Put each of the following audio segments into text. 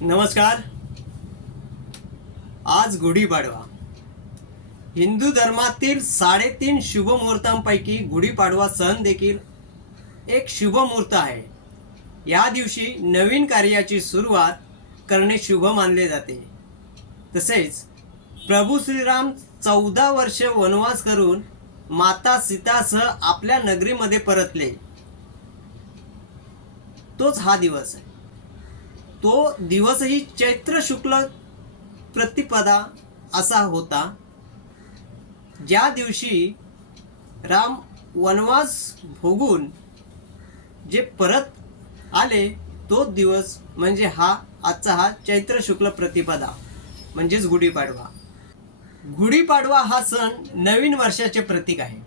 नमस्कार. आज गुढीपाडवा हिंदू धर्मातील साडेतीन शुभ मुहूर्तांपैकी गुढीपाडवा सण देखील एक शुभ मुहूर्त आहे. या दिवशी नवीन कार्याची सुरुवात करणे शुभ मानले जाते. तसेच प्रभू श्रीराम चौदा वर्ष वनवास करून माता सीतासह आपल्या नगरीमध्ये परतले. तोच हा दिवस आहे. तो दिवसही चैत्र शुक्ल प्रतिपदा असा होता. ज्या दिवशी राम वनवास भोगून जे परत आले तो दिवस म्हणजे हा आजचा हा चैत्र शुक्ल प्रतिपदा म्हणजेच गुढीपाडवा. गुढीपाडवा हा सण नवीन वर्षाचे प्रतीक आहे.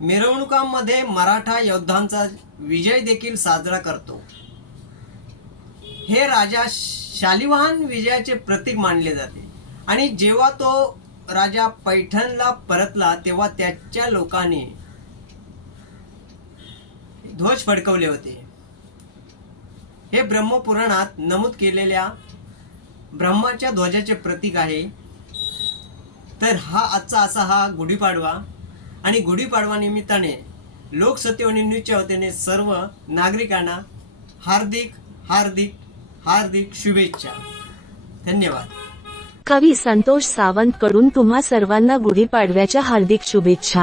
मिरवणुकांमध्ये मराठा योद्धांचा विजय देखील साजरा करतो. हे राजा शालिवाहन विजयाचे प्रतीक मानले जाते. आणि जेव्हा तो राजा पैठणला परतला तेव्हा त्याच्या लोकांनी ध्वज फडकवले होते. हे ब्रह्मपुराणात नमूद केलेल्या ब्रह्माच्या ध्वजाचे प्रतीक आहे. तर हा आजचा असा हा गुढीपाडवा आणि गुढीपाडवा निमित्ताने लोकसत्यवाणी न्यूजच्या वतीने सर्व नागरिकांना हार्दिक हार्दिक हार्दिक शुभेच्छा. धन्यवाद. कवी संतोष सावंत कडून तुम्हा सर्वांना गुढीपाडव्याच्या हार्दिक शुभेच्छा.